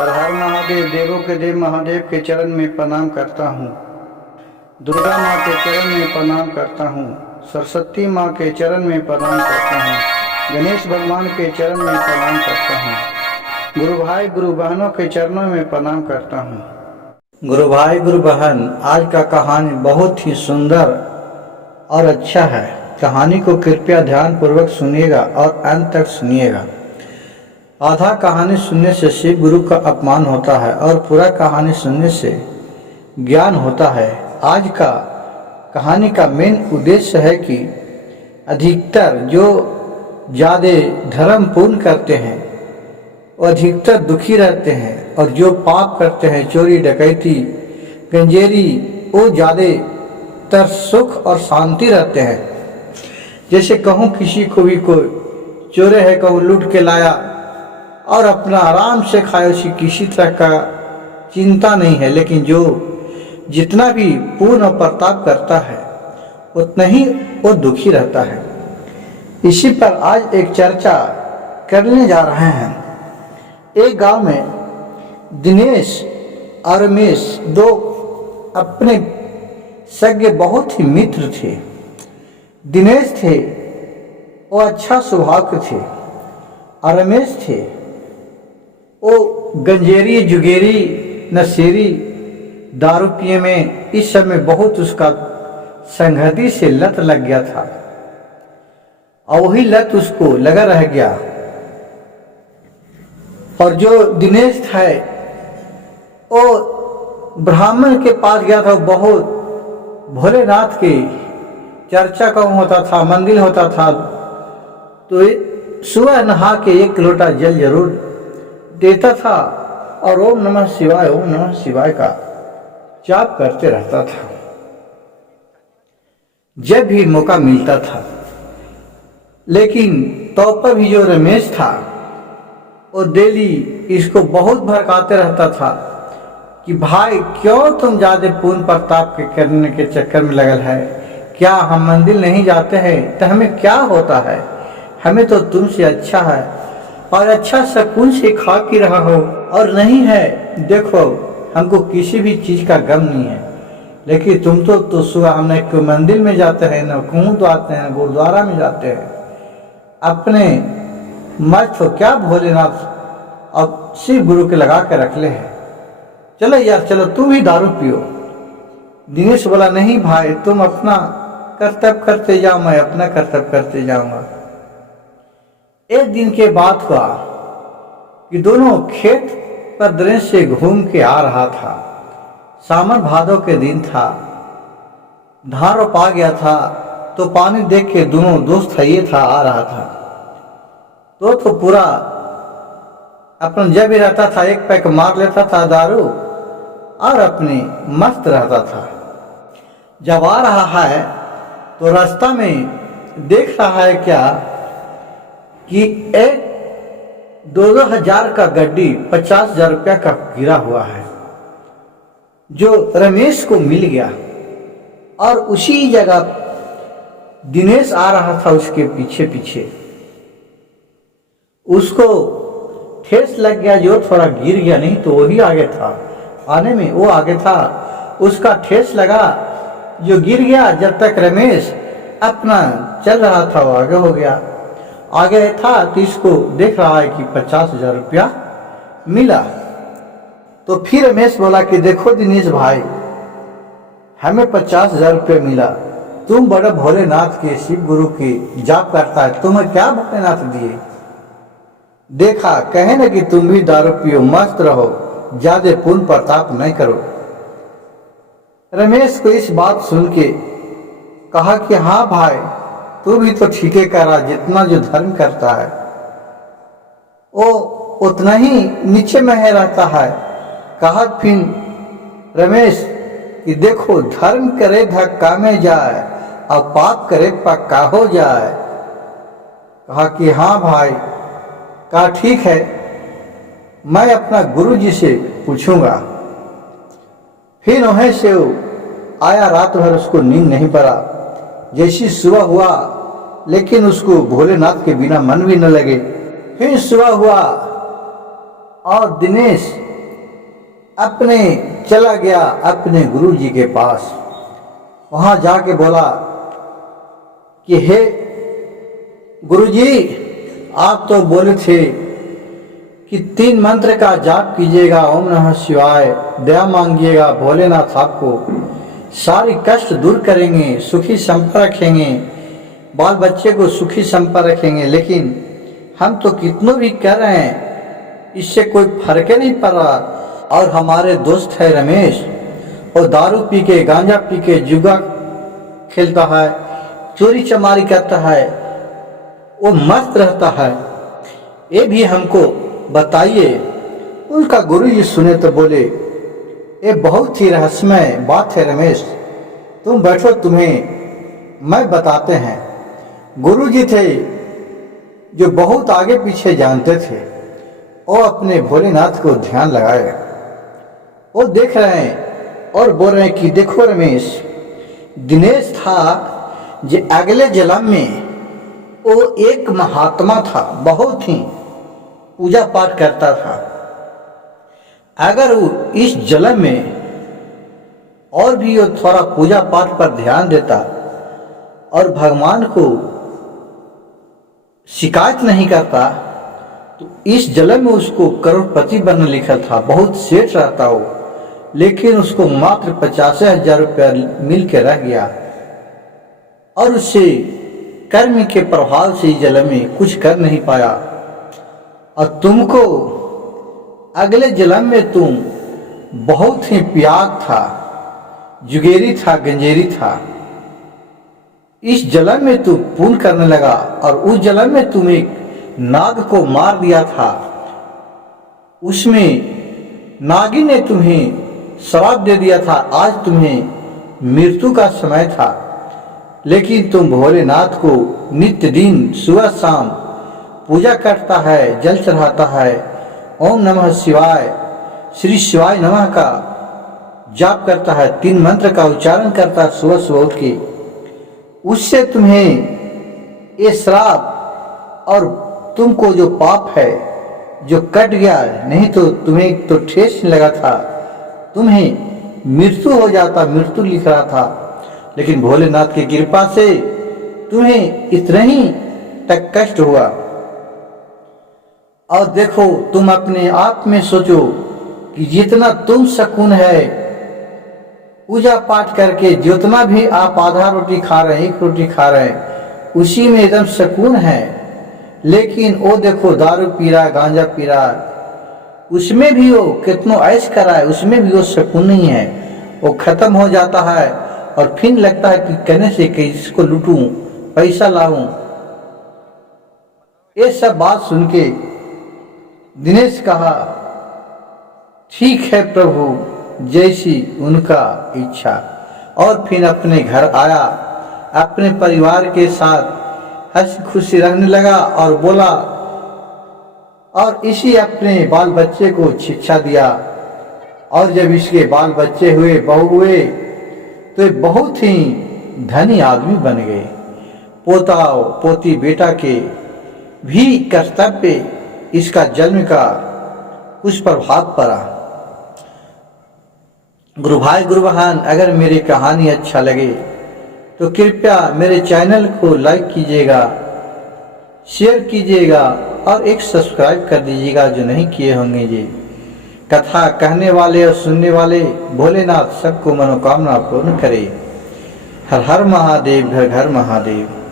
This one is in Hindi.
हर हर महादेव, देवों के देव महादेव के चरण में प्रणाम करता हूँ। दुर्गा माँ के चरण में प्रणाम करता हूँ। सरस्वती माँ के चरण में प्रणाम करता हूँ। गणेश भगवान के चरण में प्रणाम करता हूँ। गुरु भाई गुरु बहनों के चरणों में प्रणाम करता हूँ। गुरु भाई गुरु बहन, आज का कहानी बहुत ही सुंदर और अच्छा है। कहानी को कृपया ध्यान पूर्वक सुनिएगा और अंत तक सुनिएगा। आधा कहानी सुनने से शिव गुरु का अपमान होता है और पूरा कहानी सुनने से ज्ञान होता है। आज का कहानी का मेन उद्देश्य है कि अधिकतर जो ज़्यादा धर्म पूर्ण करते हैं वो अधिकतर दुखी रहते हैं, और जो पाप करते हैं, चोरी डकैती गंजेरी, वो ज़्यादातर सुख और शांति रहते हैं। जैसे कहूँ किसी को भी कोई चोरे है, कहूँ लूट के लाया और अपना आराम से खाए, उसी किसी तरह का चिंता नहीं है। लेकिन जो जितना भी पूर्ण और प्रताप करता है उतना ही वो दुखी रहता है। इसी पर आज एक चर्चा करने जा रहे हैं। एक गांव में दिनेश और रमेश दो अपने सगे बहुत ही मित्र थे। दिनेश थे वो अच्छा स्वभाव के थे, और रमेश थे वो गंजेरी जुगेरी नशेरी दारू पिए में इस सब में बहुत उसका संगति से लत लग गया था, और वही लत उसको लगा रह गया। और जो दिनेश था वो ब्राह्मण के पास गया था। बहुत भोलेनाथ की चर्चा का होता था, मंदिर होता था, तो सुबह नहा के 1 लोटा जल जरूर देता था और ओम नमः शिवाय का जाप करते रहता था जब भी मौका मिलता था। लेकिन तो पर भी जो रमेश था वो डेली इसको बहुत भड़काते रहता था कि भाई क्यों तुम ज्यादा पूर्ण प्रताप के करने के चक्कर में लगल है। क्या हम मंदिर नहीं जाते हैं तो हमें क्या होता है? हमें तो तुमसे अच्छा है और अच्छा सुकून से खा पी रहा हो, और नहीं है देखो हमको किसी भी चीज का गम नहीं है। लेकिन तुम तो सुबह हम न मंदिर में जाते हैं, न कहूँ तो आते हैं, गुरुद्वारा में जाते हैं, अपने मस्त हो क्या भोलेनाथ अब शिव गुरु के लगा के रख ले है। चलो यार चलो तुम भी दारू पियो। दिनेश बोला नहीं भाई, तुम अपना कर्तव्य करते जाओ, मैं अपना कर्तव्य करते जाऊंगा। एक दिन के बाद हुआ कि दोनों खेत पर दृश्य से घूम के आ रहा था। सावन भादों के दिन था, धान रोपा गया था, तो पानी देख के दोनों दोस्त ये था आ रहा था। तो पूरा अपना जब भी रहता था 1 पैक मार लेता था दारू और अपने मस्त रहता था। जब आ रहा है तो रास्ता में देख रहा है क्या कि एक 2-2 हजार का गड्डी 50,000 रुपया का गिरा हुआ है, जो रमेश को मिल गया। और उसी जगह दिनेश आ रहा था उसके पीछे पीछे। उसको ठेस लग गया, जो थोड़ा गिर गया, नहीं तो वही आगे था। आने में वो आगे था, उसका ठेस लगा, जो गिर गया। जब तक रमेश अपना चल रहा था वो आगे हो गया। आगे था तो इसको देख रहा है कि 50,000 रुपया मिला। तो फिर रमेश बोला कि देखो दिनेश भाई, हमें 50,000 रुपया मिला, तुम बड़े भोलेनाथ के शिव गुरु की जाप करता है, तुम्हें क्या भोलेनाथ दिए? देखा कहे ना कि तुम भी दारू पियो, मस्त रहो, ज्यादा पूर्ण प्रताप नहीं करो। रमेश को इस बात सुन के कहा कि हाँ भाई, तू भी तो ठीक है करा, जितना जो धर्म करता है वो उतना ही नीचे में है रहता है। कहा फिर रमेश कि देखो धर्म करे धक्का में जाए और पाप करे पक्का हो जाए। कहा कि हाँ भाई, कहा ठीक है, मैं अपना गुरु जी से पूछूंगा। फिर वहीं से आया, रात भर उसको नींद नहीं पड़ा। जैसी सुबह हुआ लेकिन उसको भोलेनाथ के बिना मन भी न लगे। फिर सुबह हुआ और दिनेश अपने चला गया अपने गुरु जी के पास। वहां जाके बोला कि हे गुरु जी, आप तो बोले थे कि 3 मंत्र का जाप कीजिएगा, ओम नमः शिवाय, दया मांगिएगा, भोलेनाथ आपको सारी कष्ट दूर करेंगे, सुखी संपन्न रखेंगे, बाल बच्चे को सुखी संपन्न रखेंगे। लेकिन हम तो कितनों भी कर रहे हैं, इससे कोई फर्क नहीं पड़ रहा। और हमारे दोस्त है रमेश, और दारू पी के, गांजा पी के जुआ खेलता है, चोरी चमारी करता है, वो मस्त रहता है, ये भी हमको बताइए। उनका गुरु जी सुने तो बोले, ये बहुत ही रहस्यमय बात है रमेश, तुम बैठो, तुम्हें मैं बताते हैं। गुरु जी थे जो बहुत आगे पीछे जानते थे, वो अपने भोलेनाथ को ध्यान लगाए, वो देख रहे हैं और बोल रहे हैं कि देखो रमेश, दिनेश था जो अगले जन्म में वो एक महात्मा था, बहुत ही पूजा पाठ करता था। अगर वो इस जन्म में और भी वो थोड़ा पूजा पाठ पर ध्यान देता और भगवान को शिकायत नहीं करता, तो इस जन्म में उसको करोड़पति बनने लिखा था, बहुत सेठ रहता हो। लेकिन उसको मात्र 50,000 रुपया मिल के रह गया, और उससे कर्म के प्रभाव से इस जन्म में कुछ कर नहीं पाया। और तुमको अगले जन्म में तुम बहुत ही प्याग था, जुगेरी था, गंजेरी था। इस जन्म में तू पुण्य करने लगा, और उस जन्म में तुम एक नाग को मार दिया था। उसमें नागी ने तुम्हें श्राप दे दिया था, आज तुम्हें मृत्यु का समय था। लेकिन तुम भोलेनाथ को नित्य दिन सुबह शाम पूजा करता है, जल चढ़ाता है, ओम नमः शिवाय, श्री शिवाय नमः का जाप करता है, 3 मंत्र का उच्चारण करता है सुबह सुबह उठ के। उससे तुम्हें ये श्राप और तुमको जो पाप है जो कट गया, नहीं तो तुम्हें तो ठेस लगा था, तुम्हें मृत्यु हो जाता, मृत्यु लिख रहा था। लेकिन भोलेनाथ की कृपा से तुम्हें इतना ही तक कष्ट हुआ। और देखो, तुम अपने आप में सोचो कि जितना तुम सुकून है पूजा पाठ करके, जितना भी आप आधा रोटी खा रहे हैं, 1 रोटी खा रहे हैं, उसी में एकदम सुकून है। लेकिन वो देखो, दारू पी रहा है, गांजा पी रहा है, उसमें भी वो कितनों ऐश करा है, उसमें भी वो सुकून नहीं है। वो खत्म हो जाता है और फिर लगता है कि कहने से कि इसको लूटूं, पैसा लाऊं। ये सब बात सुन के दिनेश कहा, ठीक है प्रभु, जैसी उनका इच्छा। और फिर अपने घर आया, अपने परिवार के साथ हंसी खुशी रहने लगा और बोला, और इसी अपने बाल बच्चे को शिक्षा दिया। और जब इसके बाल बच्चे हुए, बहू हुए, तो बहुत ही धनी आदमी बन गए। पोता पोती बेटा के भी कर्तव्य इसका जन्म का कुछ प्रभाव पड़ा। गुरु भाई गुरु बहन, अगर मेरी कहानी अच्छा लगे तो कृपया मेरे चैनल को लाइक कीजिएगा, शेयर कीजिएगा और एक सब्सक्राइब कर दीजिएगा जो नहीं किए होंगे जी। कथा कहने वाले और सुनने वाले भोलेनाथ सबको मनोकामना पूर्ण करे। हर हर महादेव, घर घर महादेव।